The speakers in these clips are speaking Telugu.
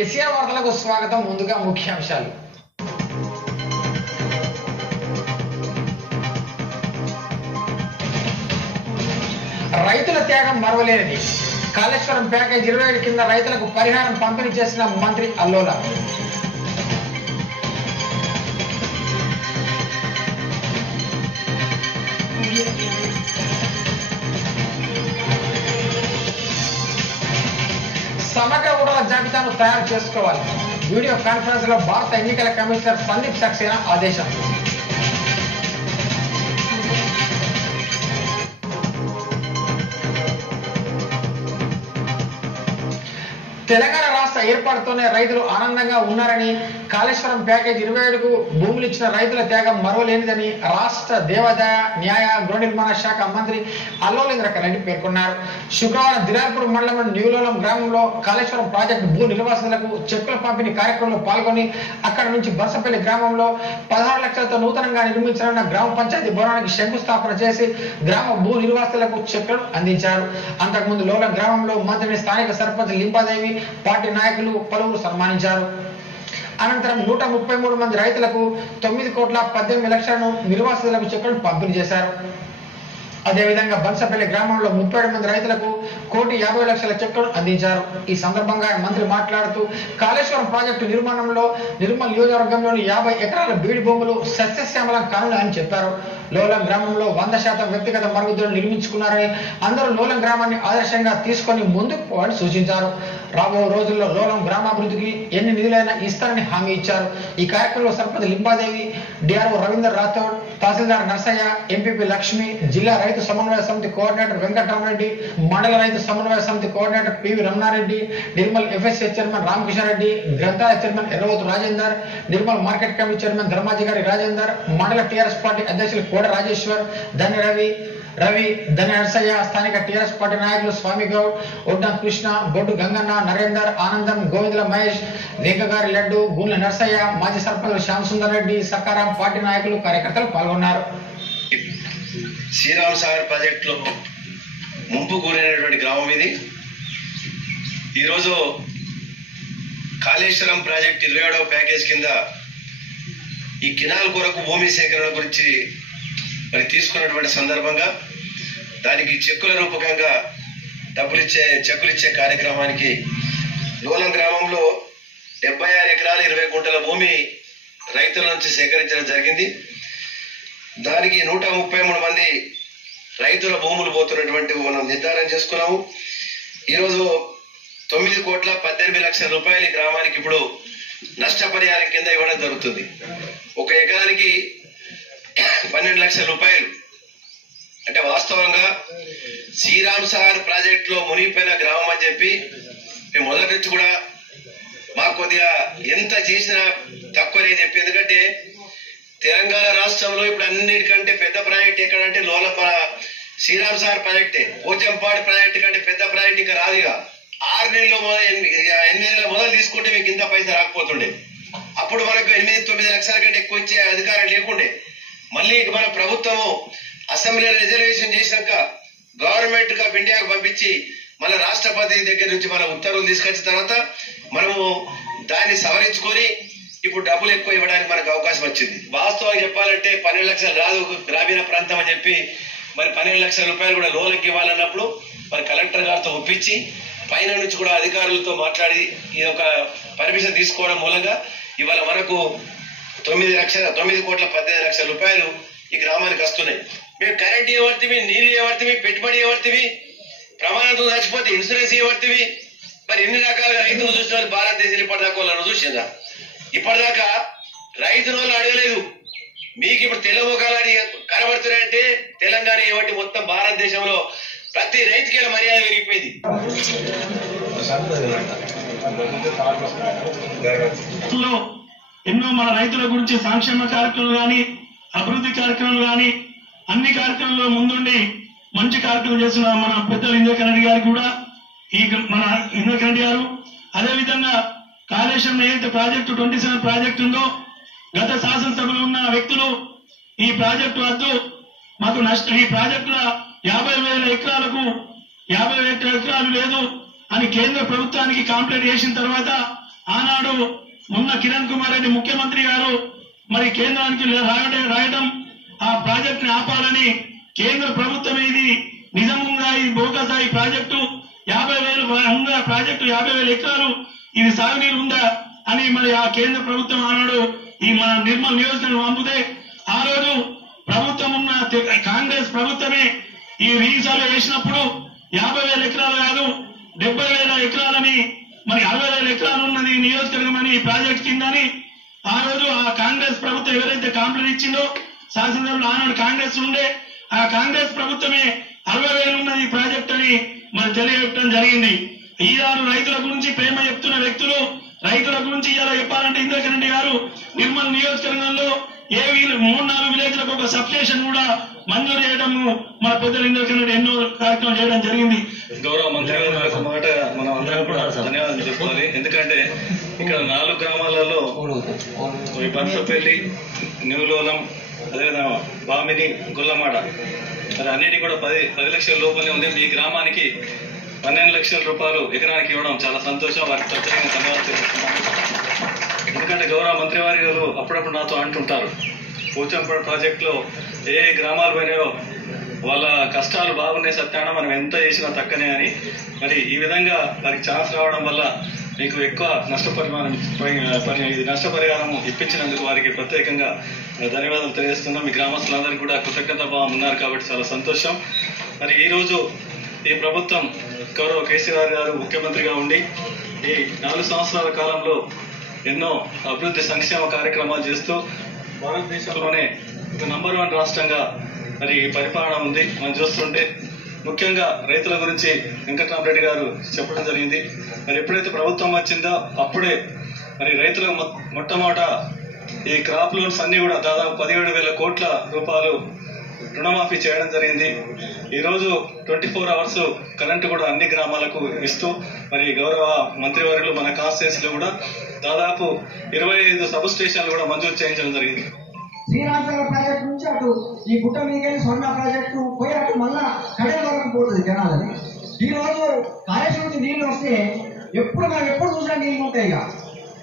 ఎస్ఆర్ వార్తలకు స్వాగతం. ముందుగా ముఖ్యాంశాలు. రైతుల త్యాగం మరవలేనిది. కాళేశ్వరం ప్యాకేజ్ 27 కింద రైతులకు పరిహారం పంపిణీ చేసిన మంత్రి అల్లోల. సమగ్ర ఓటర్ల జాబితాను తయారు చేసుకోవాలి. వీడియో కాన్ఫరెన్స్ లో భారత ఎన్నికల కమిషనర్ సందీప్ సక్సేనా ఆదేశం. తెలంగాణ రాష్ట్ర ఏర్పాటుతోనే రైతులు ఆనందంగా ఉన్నారని, కాళేశ్వరం ప్యాకేజ్ 27కు భూములు ఇచ్చిన రైతుల త్యాగం మరవలేనిదని రాష్ట్ర దేవాదాయ న్యాయ గృహ నిర్మాణ శాఖ మంత్రి అల్లోలేంద్రకర్ రెడ్డి పేర్కొన్నారు. శుక్రవారం దినార్పూర్ మండలం న్యూలోలం గ్రామంలో కాళేశ్వరం ప్రాజెక్టు భూ నిర్వాసితులకు చెక్కుల పంపిణీ కార్యక్రమంలో పాల్గొని అక్కడ నుంచి బర్సపల్లి గ్రామంలో 16 లక్షలతో నూతనంగా నిర్మించాలన్న గ్రామ పంచాయతీ భవనానికి శంకుస్థాపన చేసి గ్రామ భూ నిర్వాసితులకు చెక్కులను అందించారు. అంతకుముందు లోలం గ్రామంలో మంత్రిని స్థానిక సర్పంచ్ లింబాదేవి, పార్టీ నాయకులు పలువురు సన్మానించారు. అనంతరం 133 మంది రైతులకు 9,18,00,000 నిర్వాసితులకు చెక్కులను పంపిణీ చేశారు. అదేవిధంగా బన్సపల్లి గ్రామంలో 37 మంది రైతులకు 1,50,00,000 చెక్కులను అందించారు. ఈ సందర్భంగా మంత్రి మాట్లాడుతూ కాళేశ్వరం ప్రాజెక్టు నిర్మాణంలో నిర్మల్ నియోజకవర్గంలోని 50 ఎకరాల బీడి భూములు సస్యశ్యామలం కానున్నాయని చెప్పారు. లోలం గ్రామంలో 100% వ్యక్తిగత మరుగుదొడ్లు నిర్మించుకున్నారని, అందరూ లోలం గ్రామాన్ని ఆదర్శంగా తీసుకొని ముందుకు పోవాలని సూచించారు. రాబో రోజుల్లో లోలం గ్రామాభివృద్ధికి ఎన్ని నిధులైనా ఇస్తారని హామీ ఇచ్చారు. ఈ కార్యక్రమంలో సర్పంచ్ లింబాదేవి, డిఆర్ఓ రవీందర్ రాథోడ్, తహసీల్దార్ నర్సయ్య, ఎంపీపీ లక్ష్మి, జిల్లా రైతు సమన్వయ సమితి కోఆర్డినేటర్ వెంకటరామరెడ్డి, మండల రైతు సమన్వయ సమితి coordinator PV Ramana Reddy, Nirmal FSA chairman Ramakishan Reddy, గ్రంథాలయ chairman Erravothu Rajender, Nirmal market committee chairman ధర్మాజిగారి రాజేందర్, మండల టీఆర్ఎస్ పార్టీ అధ్యక్షులు కోడ రాజేశ్వర్, ధన్య రవి, ధన్య నర్సయ్య, స్థానిక టీఆర్ఎస్ పార్టీ నాయకులు స్వామి గౌడ్, ఒడ్డం కృష్ణ, బొడ్డు గంగన్న, నరేందర్, ఆనందం, గోవిందుల మహేష్, వేగగారి లడ్డు, గుండ్ల నర్సయ్య, మాజీ సర్పంచ్ శ్యామ్ సుందర్ రెడ్డి, సకారాం పార్టీ నాయకులు కార్యకర్తలు పాల్గొన్నారు. శ్రీరామ్ సాగర్ ప్రాజెక్టులో ముంపు గురైనటువంటి గ్రామం ఇది. ఈరోజు కాళేశ్వరం ప్రాజెక్ట్ 27వ ప్యాకేజ్ కింద ఈ కెనాల్ కొరకు భూమి సేకరణ గురించి మరి తీసుకున్నటువంటి సందర్భంగా దానికి చెక్కుల రూపకంగా చెక్కులు ఇచ్చే కార్యక్రమానికి లోలం గ్రామంలో 76 ఎకరాలు 20 గుంటల భూమి రైతుల నుంచి సేకరించడం జరిగింది. దానికి 133 మంది రైతుల భూములు పోతున్నటువంటి మనం నిర్ధారణ చేసుకున్నాము. ఈరోజు 9,18,00,000 రూపాయలు ఈ గ్రామానికి ఇప్పుడు నష్టపరిహారం కింద ఇవ్వడం జరుగుతుంది. ఒక ఎకరానికి 12 లక్షల రూపాయలు. అంటే వాస్తవంగా శ్రీరామ్ సాగర్ ప్రాజెక్ట్ లో మునిగిపోయిన గ్రామం అని చెప్పి మేము మొదటి నుంచి కూడా మాకు కొద్దిగా ఎంత చేసినా తక్కువనే చెప్పి, ఎందుకంటే తెలంగాణ రాష్ట్రంలో ఇప్పుడు అన్నిటికంటే పెద్ద ప్రాజెక్ట్ ఎక్కడంటే శ్రీరామ్ సాగర్ ప్రాజెక్టే. పోచంపాడు ప్రాజెక్టు కంటే పెద్ద ప్రాజెక్ట్ ఇంకా రాదుగా. 6 నెలలు 8 నెలల మొదలు తీసుకుంటే మీకు ఇంత పైసా రాకపోతుండే. అప్పుడు మనకు 8-9 లక్షల కంటే ఎక్కువ ఇచ్చే అధికారం లేకుండే. మళ్ళీ మన ప్రభుత్వము అసెంబ్లీలో రిజర్వేషన్ చేశాక గవర్నమెంట్ ఆఫ్ ఇండియాకు పంపించి మన రాష్ట్రపతి దగ్గర నుంచి మన ఉత్తర్వులు తీసుకొచ్చిన తర్వాత మనము దాన్ని సవరించుకొని ఇప్పుడు డబ్బులు ఎక్కువ ఇవ్వడానికి మనకు అవకాశం వచ్చింది. వాస్తవంగా చెప్పాలంటే 12 లక్షలు రాదు గ్రామీణ ప్రాంతం అని చెప్పి మరి 12 లక్షల రూపాయలు కూడా లోన్కి ఇవ్వాలన్నప్పుడు మరి కలెక్టర్ గారితో ఒప్పించి పైన నుంచి కూడా అధికారులతో మాట్లాడి ఇది ఒక పర్మిషన్ తీసుకోవడం మూలంగా ఇవాళ మనకు 9,18,00,000 రూపాయలు ఈ గ్రామానికి వస్తున్నాయి. మేము కరెంట్ ఇవ్వర్తివి, నీళ్లు ఇవ్వర్తివి, పెట్టుబడి ఇవ్వర్తివి, ప్రమాదంతో చచ్చిపోతే ఇన్సూరెన్స్ ఇవ్వర్తివి. మరి ఎన్ని రకాలుగా రైతులు చూసిన భారతదేశంలో ఇప్పటిదాకా వాళ్ళను చూసిందా? ఇప్పటిదాకా రైతులు వాళ్ళు అడగలేదు. మీకు ఇప్పుడు తెల్లమొఖాలని కనబడుతున్నాయంటే తెలంగాణ ఇవ్వటి మొత్తం భారతదేశంలో ప్రతి రైతుకి మర్యాద పెరిగిపోయింది. ఎన్నో మన రైతుల గురించి సంక్షేమ కార్యక్రమాలు కానీ అభివృద్ధి కార్యక్రమాలు కానీ అన్ని కార్యక్రమాల్లో ముందుండి మంచి కార్యక్రమం చేస్తున్న మన పెద్దలు ఇంద్రకరణ్ రెడ్డి గారు కూడా మన ఇంద్రకరణ్ రెడ్డి గారు, అదేవిధంగా కాళేశ్వరం ఏదైతే ప్రాజెక్టు 27 ప్రాజెక్టు ఉందో గత శాసనసభలో ఉన్న వ్యక్తులు ఈ ప్రాజెక్టు వద్దు మాకు నష్టం, ఈ ప్రాజెక్టుల 50,000 ఎకరాలకు 50 ఎకరాలు లేదు అని కేంద్ర ప్రభుత్వానికి కంప్లైంట్ చేసిన తర్వాత ఆనాడు మొన్న కిరణ్ కుమార్ రెడ్డి ముఖ్యమంత్రి గారు మరి కేంద్రానికి రాయడం ఆ ప్రాజెక్ట్ ని ఆపాలని కేంద్ర ప్రభుత్వం ఇది నిజంగా ఈ బోగసా ఈ ప్రాజెక్టు 50,000 ఉందా, ప్రాజెక్టు 50,000 ఎకరాలు ఇది సాగునీరు ఉందా అని మరి ఆ కేంద్ర ప్రభుత్వం ఆనాడు ఈ మన నిర్మల్ నియోజకవర్గం పంపితే ఆ రోజు ప్రభుత్వం ఉన్న కాంగ్రెస్ ప్రభుత్వమే ఈ రీసర్వే చేసినప్పుడు 50,000 ఎకరాలు కాదు 70,000 ఎకరాలని మరి 60,000 ఎకరాలు ఉన్నది నియోజకవర్గం అని ప్రాజెక్ట్ కిందని ఆ రోజు ఆ కాంగ్రెస్ ప్రభుత్వం ఎవరైతే కాంప్లైంట్ ఇచ్చిందో శాసనసభలో ఆనాడు కాంగ్రెస్ ఉండే ఆ కాంగ్రెస్ ప్రభుత్వమే 60,000 ఉన్నది ప్రాజెక్ట్ అని మరి తెలియజెప్పడం జరిగింది. ఈనాడు రైతుల గురించి ప్రేమ చెప్తున్న వ్యక్తులు రైతుల గురించి ఇలా చెప్పాలంటే ఇంద్రకరణ్ రెడ్డి గారు నిర్మల్ నియోజకవర్గంలో 3-4 విలేజ్లకు ఒక సబ్ స్టేషన్ కూడా మంజూరు చేయడము మన పెద్దలు ఇంద్రకరణ్ రెడ్డి ఎన్నో కార్యక్రమాలు చేయడం జరిగింది. గౌరవ మంత్రి గారు మాట మనం అందరం కూడా ధన్యవాదాలు చెప్పాలి. ఎందుకంటే ఇక్కడ 4 గ్రామాలలో బన్సపల్లి, న్యూలోలం, అదేవిధంగా బామిని, గొల్లమాడ మరి అన్నిటి కూడా 10 లక్షల లోపలనే ఉంది. మీ గ్రామానికి 12 లక్షల రూపాయలు ఎకరానికి ఇవ్వడం చాలా సంతోషం. వారికి ప్రత్యేకంగా ధన్యవాదాలు తెలుపుతున్నాను. ఎందుకంటే గౌరవ మంత్రి వారి గారు అప్పుడప్పుడు నాతో అంటుంటారు, పోచంపేట ప్రాజెక్టులో ఏ గ్రామాలు పోయినాయో వాళ్ళ కష్టాలు బాగున్నాయి సత్యాన మనం ఎంత చేసినా తక్కనే అని. మరి ఈ విధంగా వారికి ఛాన్స్ రావడం వల్ల మీకు ఎక్కువ నష్టపరిహారం ఇప్పించినందుకు వారికి ప్రత్యేకంగా ధన్యవాదాలు తెలియజేస్తున్నాం. మీ గ్రామస్తులందరికీ కూడా కృతజ్ఞత భావం ఉన్నారు కాబట్టి చాలా సంతోషం. మరి ఈ రోజు ఈ ప్రభుత్వం గౌరవ కేసీఆర్ గారు ముఖ్యమంత్రిగా ఉండి ఈ 4 సంవత్సరాల కాలంలో ఎన్నో అభివృద్ధి సంక్షేమ కార్యక్రమాలు చేస్తూ భారతదేశంలోనే నంబర్ 1 రాష్ట్రంగా మరి పరిపాలన ఉంది. మనం చూస్తుంటే ముఖ్యంగా రైతుల గురించి వెంకటరామరెడ్డి గారు చెప్పడం జరిగింది. మరి ఎప్పుడైతే ప్రభుత్వం వచ్చిందో అప్పుడే మరి రైతులకు మొట్టమొదట ఈ క్రాప్ లోన్స్ అన్ని కూడా దాదాపు 17,000 కోట్ల రూపాయలు రుణమాఫీ చేయడం జరిగింది. ఈ రోజు 24 అవర్స్ కరెంటు కూడా అన్ని గ్రామాలకు ఇస్తూ మరి గౌరవ మంత్రివర్యులు మన కాన్స్టిట్యూన్సీలో కూడా దాదాపు 25 సబ్ స్టేషన్లు కూడా మంజూరు చేయించడం జరిగింది. శ్రీరామసాగర్ ప్రాజెక్టు నుంచి అటు ఈ గుట్ట మీదకి స్వర్ణ ప్రాజెక్టు పోయి అటు మళ్ళా కడల వరకు పోతుంది జనాలని. ఈ రోజు కాళేశ్వరం నుంచి నీళ్లు వస్తే మనం ఎప్పుడు చూసినా నీళ్లు ఉంటాయి. ఇక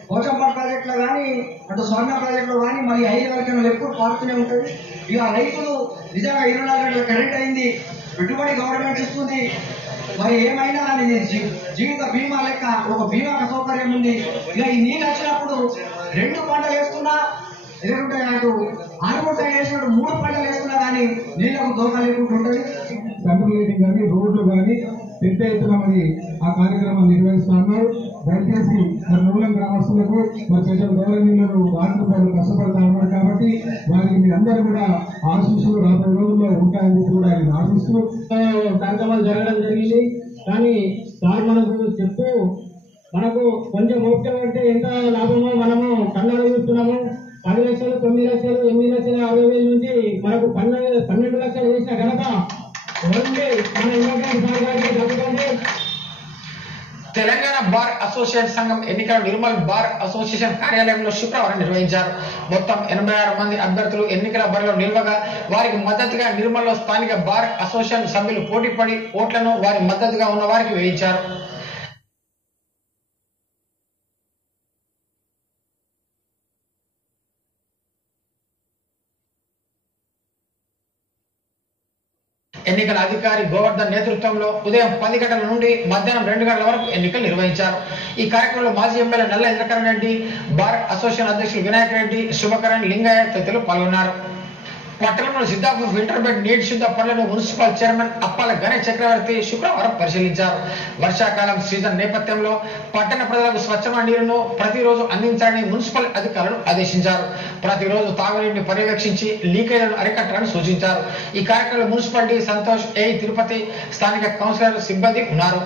పోచంపాడు ప్రాజెక్టులో కానీ అటు స్వర్ణ ప్రాజెక్టులో కానీ మరి 5 వరకు ఎప్పుడు పారుతూనే ఉంటుంది. ఇక రైతులు నిజంగా 24 గంటల కరెంట్ అయింది, పెట్టుబడి గవర్నమెంట్ ఇస్తుంది. మరి ఏమైనా జీవిత బీమా లెక్క ఒక బీమా సౌకర్యం ఉంది. ఇక ఈ నీళ్ళు వచ్చినప్పుడు 2 పంటలు వేస్తున్నా లేకుంటే అటు ఆరుమూట వేసినప్పుడు 3 పంటలు వేస్తున్నా కానీ నీళ్లకు దోకా లేకుండా ఉంటుంది. సెంట్రల్ లైటింగ్ కానీ రోడ్లు కానీ పెద్ద ఎత్తున మరి ఆ కార్యక్రమం నిర్వహిస్తున్నాము. దయచేసి మరి మూలం గ్రామస్తులకు మరి ప్రజలు గౌరవనీయులు రాత్రి కష్టపడతా ఉన్నారు కాబట్టి వారికి మీరందరూ కూడా ఆశీస్సులు రాబోయే రోజుల్లో ఉంటాయని కూడా ఆయన ఆశిస్తూ కార్యక్రమాలు జరగడం జరిగింది. కానీ సార్ మనకు చెప్తూ మనకు కొంచెం ఓపిక అంటే ఎంత లాభమో మనము కళ్ళలో చూస్తున్నాము. 10 లక్షలు, 9 లక్షలు, 8 లక్షల 60,000 నుంచి మనకు 12 లక్షలు చేసిన ఘనత తెలంగాణ బార్ అసోసియేషన్ సంఘం ఎన్నికల నిర్మల్ బార్ అసోసియేషన్ కార్యాలయంలో శుక్రవారం నిర్వహించారు. మొత్తం 86 మంది అభ్యర్థులు ఎన్నికల బరిలో నిల్వగా వారికి మద్దతుగా నిర్మల్లో స్థానిక బార్ అసోసియేషన్ సభ్యులు పోటీపడి ఓట్లను వారి మద్దతుగా ఉన్న వారికి వేయించారు. ఎన్నికల అధికారి గోవర్ధన్ నేతృత్వంలో ఉదయం 10 గంటల నుండి మధ్యాహ్నం 2 గంటల వరకు ఎన్నికలు నిర్వహించారు. ఈ కార్యక్రమంలో మాజీ ఎమ్మెల్యే నల్ల ఇంద్రకరణ్ రెడ్డి, బార్ అసోసియేషన్ అధ్యక్షులు వినాయక్ రెడ్డి, శుభకరణ్, లింగయ్య తదితరులు పాల్గొన్నారు. పట్టణంలో సిద్ధాపూర్ ఫిల్టర్బెడ్ నీటి శుద్ధ పనులను మున్సిపల్ చైర్మన్ అప్పాల గణేష్ చక్రవర్తి శుక్రవారం పరిశీలించారు. వర్షాకాలం సీజన్ నేపథ్యంలో పట్టణ ప్రజలకు స్వచ్ఛమైన నీరును ప్రతిరోజు అందించాలని మున్సిపల్ అధికారులను ఆదేశించారు. ప్రతిరోజు తాగునీటిని పర్యవేక్షించి లీకేజీలను అరికట్టాలని సూచించారు. ఈ కార్యక్రమంలో మున్సిపాలిటీ సంతోష్, ఏ తిరుపతి, స్థానిక కౌన్సిలర్ సిబ్బంది ఉన్నారు.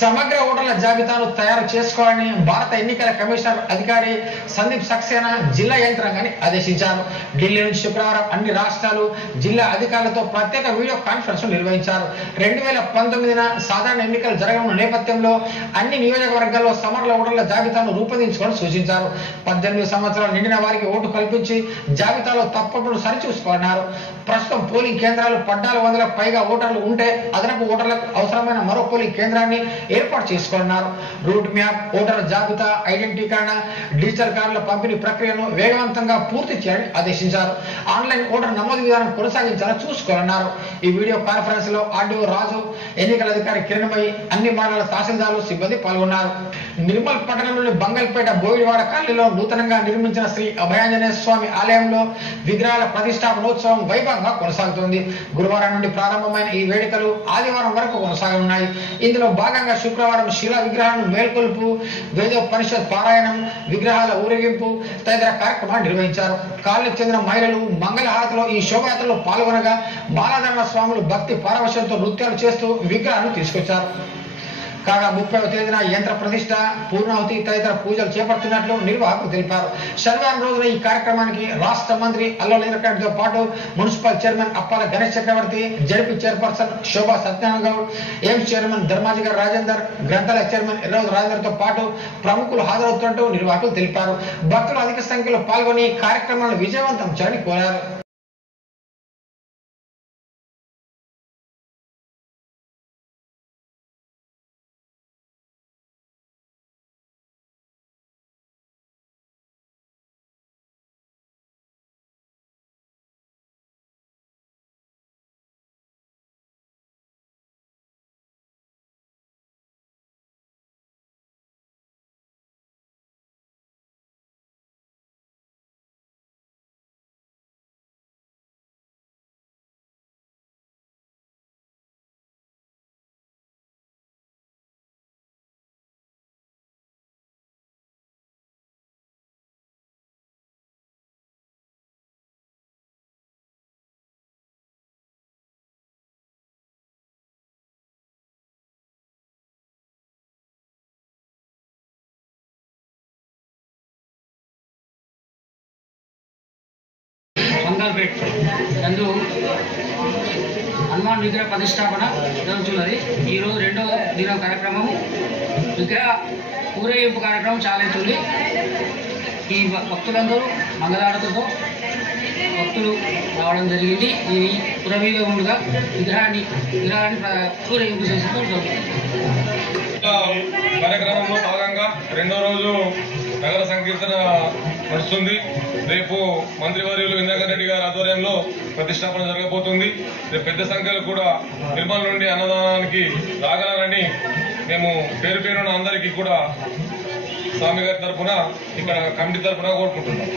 సమగ్ర ఓటర్ల జాబితాను తయారు చేసుకోవాలని భారత ఎన్నికల కమిషనర్ అధికారి సందీప్ సక్సేనా జిల్లా యంత్రాంగాన్ని ఆదేశించారు. ఢిల్లీ నుంచి శుక్రవారం అన్ని రాష్ట్రాలు, జిల్లా అధికారులతో ప్రత్యేక వీడియో కాన్ఫరెన్స్ నిర్వహించారు. 2019 సాధారణ ఎన్నికలు జరగనున్న నేపథ్యంలో అన్ని నియోజకవర్గాల్లో సమగ్ర ఓటర్ల జాబితాను రూపొందించుకోవాలని సూచించారు. 18 సంవత్సరాలు నిండిన వారికి ఓటు కల్పించి జాబితాలో తప్పకుండా సరిచూసుకోవాలన్నారు. ప్రస్తుతం పోలింగ్ కేంద్రాలు 1400 పైగా ఓటర్లు ఉంటే అదనపు ఓటర్లకు అవసరమైన మరో పోలింగ్ కేంద్రాన్ని ఏర్పాటు చేసుకోనున్నారు. రూట్ మ్యాప్, ఓటర్ల జాబితా, ఐడెంటిఫికేషన్, డిజిటల్ కార్డుల పంపిణీ ప్రక్రియను వేగవంతంగా పూర్తి చేయాలని ఆదేశించారు. ఆన్లైన్ ఓటర్ నమోదు విధానం కొనసాగించాలని చూసుకోవాలన్నారు. ఈ వీడియో కాన్ఫరెన్స్ లో ఆర్డీఓ రాజు, ఎన్నికల అధికారి కిరణ్మయి, అన్ని మండల తహసీల్దార్లు, సిబ్బంది పాల్గొన్నారు. నిర్మల్ పట్టణంలోని బంగల్పేట బోయివాడ కాలనీలో నూతనంగా నిర్మించిన శ్రీ అభయాంజనేయ స్వామి ఆలయంలో విగ్రహాల ప్రతిష్టాపనోత్సవం వైభవంగా కొనసాగుతోంది. గురువారం నుండి ప్రారంభమైన ఈ వేడుకలు ఆదివారం వరకు కొనసాగనున్నాయి. ఇందులో భాగంగా శుక్రవారం శిలా విగ్రహాలను మేల్కొల్పు, వేదోపనిషత్ పారాయణం, విగ్రహాల ఊరేగింపు తదితర కార్యక్రమాలు నిర్వహించారు. కాలనీకి చెందిన మహిళలు మంగళహారతిలో ఈ శోభయాత్రలో పాల్గొనగా బాలధర్మ స్వాములు భక్తి పారవశ్యంతో నృత్యాలు చేస్తూ విగ్రహాలను తీసుకొచ్చారు. కాగా 30వ తేదీన యంత్ర ప్రతిష్ట, పూర్ణాహుతి తదితర పూజలు చేపడుతున్నట్లు నిర్వాహకులు తెలిపారు. శనివారం రోజున ఈ కార్యక్రమానికి రాష్ట్ర మంత్రి అల్లు నీలకంఠతో పాటు మున్సిపల్ చైర్మన్ అప్పాల గణేష్ చక్రవర్తి, జడ్పీ చైర్పర్సన్ శోభా సత్యనారాయణ గౌడ్, ఎయిమ్స్ చైర్మన్ ధర్మాజిగర్ రాజేందర్, గ్రంథాలయ చైర్మన్ ఎర్రవతి రాజేందర్తో పాటు ప్రముఖులు హాజరవుతున్నట్టు నిర్వాహకులు తెలిపారు. భక్తులు అధిక సంఖ్యలో పాల్గొని కార్యక్రమాలను విజయవంతం చేయాలని కోరారు. మంగళపేట్ నందు హనుమాన్ విగ్రహ ప్రతిష్టాపన జరుగుతున్నది. ఈరోజు రెండవ దిన కార్యక్రమం విగ్రహ ఊరేగింపు కార్యక్రమం చాలా అవుతుంది. ఈ భక్తులందరూ మంగళారతితో భక్తులు రావడం జరిగింది. ఈ పురవీగా ఉండగా విగ్రహాన్ని ఊరేగింపు చేసుకోవడం జరుగుతుంది. కార్యక్రమంలో భాగంగా రెండో రోజు నగర సంకీర్తన నడుస్తుంది. రేపు మంత్రివర్యులు ఇంద్రకరణ్ రెడ్డి గారి ఆధ్వర్యంలో ప్రతిష్టాపన జరగబోతుంది. రేపు పెద్ద సంఖ్యలో కూడా నిర్మల్ నుండి అన్నదానానికి రాగలరని మేము పేరు పేరున అందరికీ కూడా స్వామి గారి తరఫున, ఇక్కడ కమిటీ తరఫున కోరుకుంటున్నాం.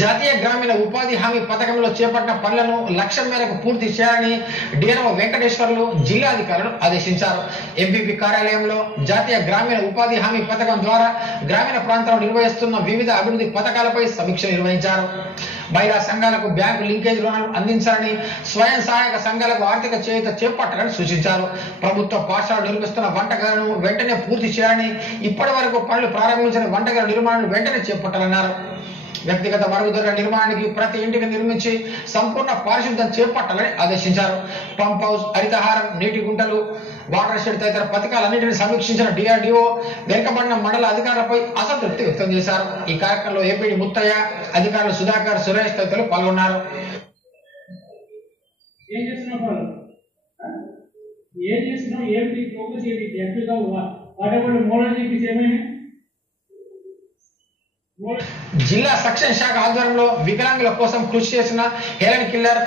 జాతీయ గ్రామీణ ఉపాధి హామీ పథకంలో చేపట్టిన పనులను లక్ష్యం మేరకు పూర్తి చేయాలని డిఆర్ఓ వెంకటేశ్వర్లు జిల్లా అధికారులను ఆదేశించారు. ఎంపీపీ కార్యాలయంలో జాతీయ గ్రామీణ ఉపాధి హామీ పథకం ద్వారా గ్రామీణ ప్రాంతాల్లో నిర్వహిస్తున్న వివిధ అభివృద్ధి పథకాలపై సమీక్ష నిర్వహించారు. మహిళా సంఘాలకు బ్యాంకు లింకేజ్ లోన్లు అందించాలని, స్వయం సహాయక సంఘాలకు ఆర్థిక చేయూత చేపట్టాలని సూచించారు. ప్రభుత్వ పాఠశాలలు నిర్మిస్తున్న వంటగదులను వెంటనే పూర్తి చేయాలని, ఇప్పటి వరకు పనులు ప్రారంభించిన వంటగదుల నిర్మాణాన్ని వెంటనే చేపట్టాలన్నారు. వ్యక్తిగత మరుగుదొడ్ల నిర్మాణానికి ప్రతి ఇంటికి నిర్మించి సంపూర్ణ పారిశుద్ధ్యం చేపట్టాలని ఆదేశించారు. పంప్ హౌస్, హరితహారం, నీటి గుంటలు, వాటర్ షెడ్ తదితర పథకాలన్నింటినీ సమీక్షించిన డిఆర్డీఓ వెనుకబడిన మండల అధికారులపై అసంతృప్తి వ్యక్తం చేశారు. ఈ కార్యక్రమంలో ఏపీడీ ముత్తయ్య, అధికారులు సుధాకర్, సురేష్ తదితరులు పాల్గొన్నారు. జిల్లా సక్షణ శాఖ ఆధ్వర్యంలో వికలాంగుల కోసం కృషి చేసిన హెలెన్ కిల్లర్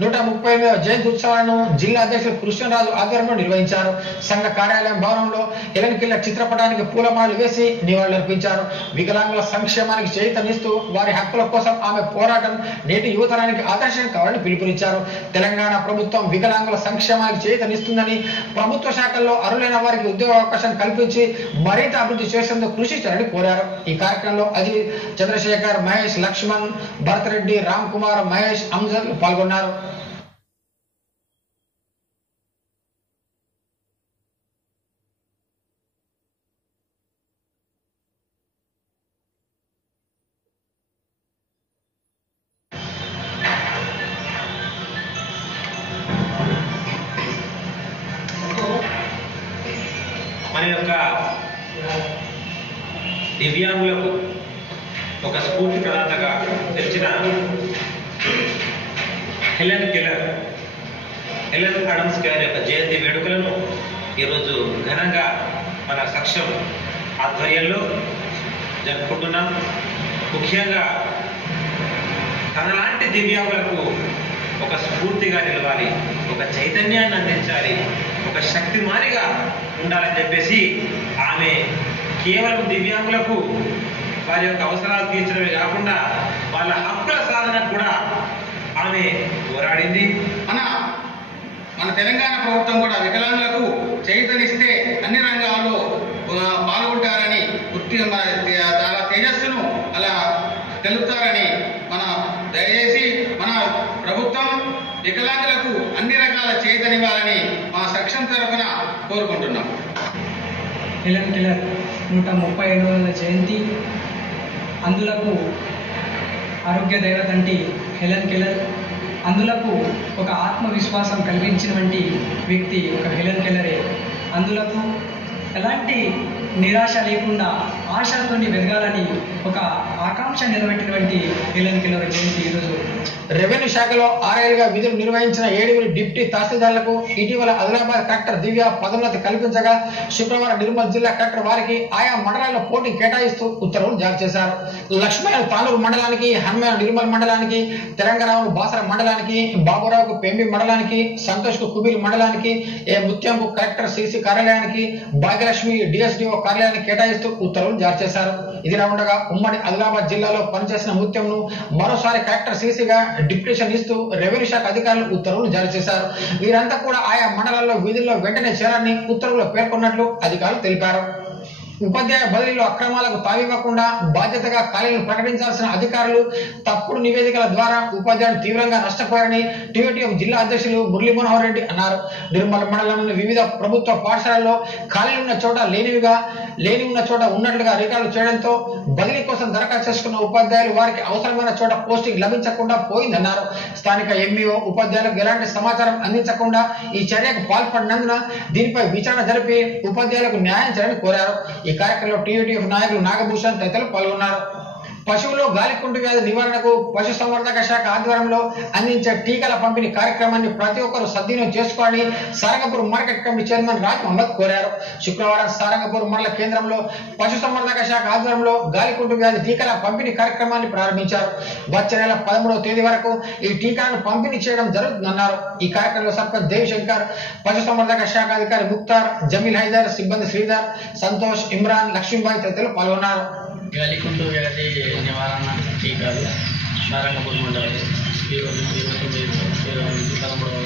138వ జయంతి ఉత్సవాలను జిల్లా అధ్యక్షులు కృష్ణరాజు ఆధ్వర్యంలో నిర్వహించారు. సంఘ కార్యాలయం భవనంలో హెలెన్ కిల్లర్ చిత్రపటానికి పూలమాలలు వేసి నివాళులర్పించారు. వికలాంగుల సంక్షేమానికి చేయూతనిస్తూ వారి హక్కుల కోసం ఆమె పోరాటం నేటి యువతరానికి ఆదర్శం కావాలని పిలుపునిచ్చారు. తెలంగాణ ప్రభుత్వం వికలాంగుల సంక్షేమానికి చేయూతనిస్తుందని, ప్రభుత్వ శాఖల్లో అర్హులైన వారికి ఉద్యోగ అవకాశం కల్పించి మరింత అభివృద్ధి చేసేందుకు కృషి చేయాలని కోరారు. ఈ కార్యక్రమంలో అజిత్, చంద్రశేఖర్, మహేష్, లక్ష్మణ్, భరత్ రెడ్డి, రామ్ కుమార్, మహేష్, అంజద్ పాల్గొన్నారు. మన యొక్క దివ్యాంగులకు ఒక స్ఫూర్తి ప్రదాతగా తెచ్చిన హెలెన్ అడమ్స్ గారి యొక్క జయంతి వేడుకలను ఈరోజు ఘనంగా మన సక్షం ఆధ్వర్యంలో జరుపుకుంటున్నాం. ముఖ్యంగా తనలాంటి దివ్యాంగులకు ఒక స్ఫూర్తిగా నిలవాలి, ఒక చైతన్యాన్ని అందించాలి, ఒక శక్తిమానిగా ఉండాలని చెప్పేసి ఆమె కేవలం దివ్యాంగులకు వారి యొక్క అవసరాలు తీర్చడమే కాకుండా వాళ్ళ హక్కుల సాధనకు కూడా ఆమె పోరాడింది. మన తెలంగాణ ప్రభుత్వం కూడా వికలాంగులకు చైతన్యనిస్తే అన్ని రంగాల్లో పాల్గొంటారని చాలా తేజస్సును అలా తెలుపుతారని దయచేసి మన ప్రభుత్వం వికలాంగులకు అన్ని రకాల చైతన్యనివ్వాలని మా సక్షం తరఫున కోరుకుంటున్నాం. హెలెన్ కిల్లర్ 137వ జయంతి అందులకు ఆరోగ్య దైవతంటి హెలెన్ కిల్లర్, అందులకు ఒక ఆత్మవిశ్వాసం కలిగించినటువంటి వ్యక్తి ఒక హెలెన్ కిల్లరే. అందులకు ఎలాంటి నిరాశ లేకుండా ఆశతో వెదగాలని ఒక ఆకాంక్ష నిలబెట్టినటువంటి హెలెన్ కిల్లర్ జయంతి ఈరోజు. రెవెన్యూ శాఖలో 6 ఏళ్లుగా విధులు నిర్వహించిన 7 డిప్యూటీ తహసీల్దార్లకు ఇటీవల ఆదిలాబాద్ కలెక్టర్ దివ్య పదోన్నతి కల్పించగా శుక్రవారం నిర్మల్ జిల్లా కలెక్టర్ వారికి ఆయా మండలాల్లో పోటీ కేటాయిస్తూ ఉత్తర్వులు జారీ చేశారు. లక్ష్మయ్య తాలూరు మండలానికి, హనుమయ్య నిర్మల్ మండలానికి, తెలంగాణకు బాసర మండలానికి, బాబురావుకు పెంబి మండలానికి, సంతోష్ కు కుబీల్ మండలానికి, ముత్యంకు కలెక్టర్ సిసి కార్యాలయానికి, భాగ్యలక్ష్మి డిఎస్డిఓ కార్యాలయానికి కేటాయిస్తూ ఉత్తర్వులు జారీ చేశారు. ఇదిలా ఉండగా ఉమ్మడి ఆదిలాబాద్ జిల్లాలో పనిచేసిన ముత్యంను మరోసారి కలెక్టర్ సిసిగా డిప్యూటేషన్ ఇస్తూ రెవెన్యూ శాఖ అధికారులు ఉత్తర్వులు జారీ చేశారు. వీరంతా కూడా ఆయా మండలాల్లో విధుల్లో వెంటనే చేరాలని ఉత్తర్వుల్లో పేర్కొన్నట్లు అధికారులు తెలిపారు. ఉపాధ్యాయ బదిలీలో అక్రమాలకు తావివ్వకుండా బాధ్యతగా ఖాళీలను ప్రకటించాల్సిన అధికారులు తప్పుడు నివేదికల ద్వారా ఉపాధ్యాయులు తీవ్రంగా నష్టపోయారని టీవీటీఎం జిల్లా అధ్యక్షులు మురళీ మనోహర్ రెడ్డి అన్నారు. నిర్మల్ మండలంలోని వివిధ ప్రభుత్వ పాఠశాలల్లో ఖాళీలు ఉన్న చోట లేని ఉన్న చోట ఉన్నట్లుగా రికార్డు చేయడంతో బదిలీ కోసం దరఖాస్తు చేసుకున్న ఉపాధ్యాయులు వారికి అవసరమైన చోట పోస్టింగ్ లభించకుండా పోయిందన్నారు. స్థానిక ఎంఈఓ ఉపాధ్యాయులకు ఎలాంటి సమాచారం అందించకుండా ఈ చర్యకు పాల్పడినందున దీనిపై విచారణ జరిపి ఉపాధ్యాయులకు న్యాయం చేయాలని కోరారు. ఈ కార్యక్రమంలో టీయూటీఎఫ్ నాయకులు నాగభూషణ్ తదితరులు పాల్గొన్నారు. పశువుల్లో గాలికుంటు వ్యాధి నివారణకు పశు సంవర్ధక శాఖ ఆధ్వర్యంలో అందించే టీకాల పంపిణీ కార్యక్రమాన్ని ప్రతి ఒక్కరూ సద్వినియోగం చేసుకోవాలని Sarangapur market committee chairman Raj Mohammed కోరారు. శుక్రవారం సారంగపూర్ మండల కేంద్రంలో పశు సంవర్ధక శాఖ ఆధ్వర్యంలో గాలికుంటు వ్యాధి టీకాల పంపిణీ కార్యక్రమాన్ని ప్రారంభించారు. వచ్చే నెల 13వ తేదీ వరకు ఈ టీకాలను పంపిణీ చేయడం జరుగుతుందన్నారు. ఈ కార్యక్రమంలో సర్పంచ్ దేవిశంకర్, పశు సంవర్ధక శాఖ అధికారి ముక్తార్, జమీల్ హైదర్, సిబ్బంది శ్రీధర్, సంతోష్, ఇమ్రాన్, లక్ష్మీబాయి తదితరులు పాల్గొన్నారు. గాలికుంటు వ్యాధి నివారణ టీకాలు నారాయణపూర్ మండలంలో ఈరోజు 29 నుంచి 13వ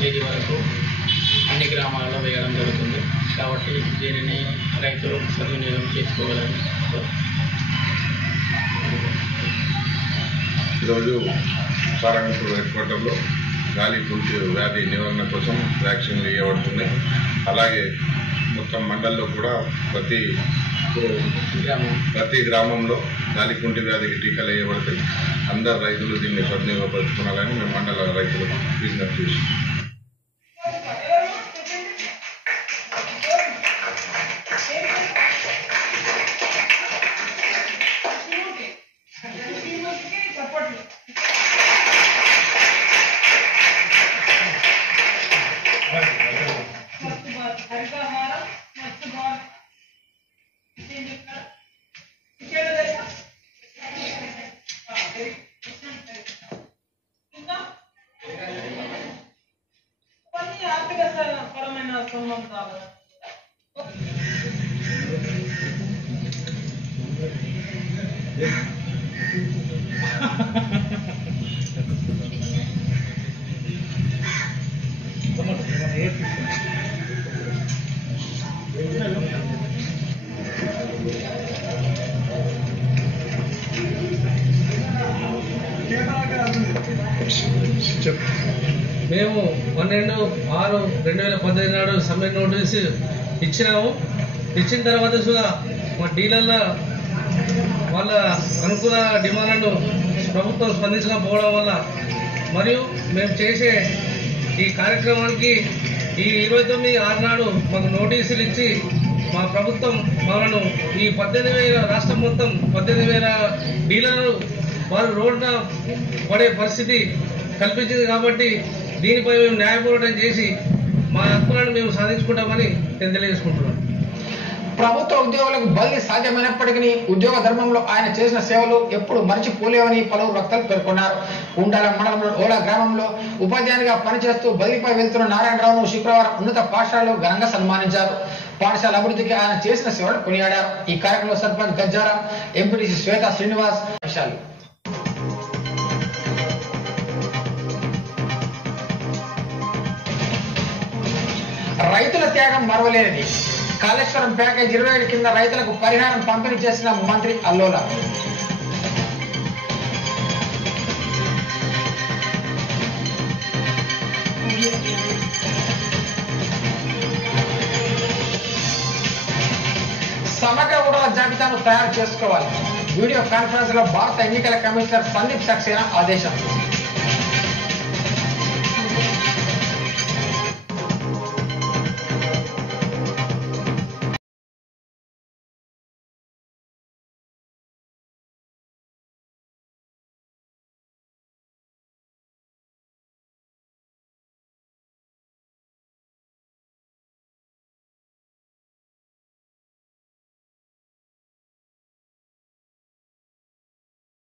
తేదీ వరకు అన్ని గ్రామాలలో వేయడం జరుగుతుంది. కాబట్టి దీనిని రైతులు సద్వినియోగం చేసుకోవాలని. ఈరోజు నారాయణపూర్ హెడ్ క్వార్టర్లో గాలికుంటు వ్యాధి నివారణ కోసం వ్యాక్సిన్లు ఇవ్వబడుతున్నాయి. అలాగే మొత్తం మండల్లో కూడా ప్రతి గ్రామంలో గాలికుంటు వ్యాధికి టీకాలు వేయబడతాయి. అందరు రైతులు దీన్ని సద్వినియోగపరుచుకోవాలని మేము మండల రైతులకు విజ్ఞప్తి చేస్తున్నాం. మేము 12/6/2018 నాడు సమ్మె నోటీసు ఇచ్చినాము. ఇచ్చిన తర్వాత కూడా మా డీలర్ల వాళ్ళ అనుకూల డిమాండ్లను ప్రభుత్వం స్పందించకపోవడం వల్ల మరియు మేము చేసే ఈ కార్యక్రమానికి ఈ 29/6 నాడు మాకు నోటీసులు ఇచ్చి మా ప్రభుత్వం మనను ఈ 18,000 రాష్ట్రం మొత్తం 18,000 డీలర్లు వారు రోడ్డున పడే పరిస్థితి కల్పించింది. కాబట్టి దీనిపై మేము న్యాయ పోరాటం చేసి మా హక్కులను మేము సాధించుకుంటామని నేను తెలియజేసుకుంటున్నాను. ప్రభుత్వ ఉద్యోగులకు బదిలీ సాధ్యమైనప్పటికీ ఉద్యోగ ధర్మంలో ఆయన చేసిన సేవలు ఎప్పుడు మరిచిపోలేవని పలువురు వక్తలు పేర్కొన్నారు. ఉండాల మండలంలో ఓలా గ్రామంలో ఉపాధ్యాయునిగా పనిచేస్తూ బదిలీపై వెళ్తున్న నారాయణరావును శుక్రవారం ఉన్నత పాఠశాలలో ఘనంగా సన్మానించారు. పాఠశాల అభివృద్ధికి ఆయన చేసిన సేవలు కొనియాడారు. ఈ కార్యక్రమంలో సర్పంచ్ గజ్జారాం, ఎంపీటీసీ శ్వేత శ్రీనివాస్ విషయాలు. రైతుల త్యాగం మరవలేనిది. కాళేశ్వరం ప్యాకేజ్ 27 కింద రైతులకు పరిహారం పంపిణీ చేసిన మంత్రి అల్లోల. సమగ్ర ఓటర్ల జాబితాను తయారు చేసుకోవాలి. వీడియో కాన్ఫరెన్స్ లో భారత ఎన్నికల కమిషనర్ సందీప్ సక్సేనా ఆదేశం.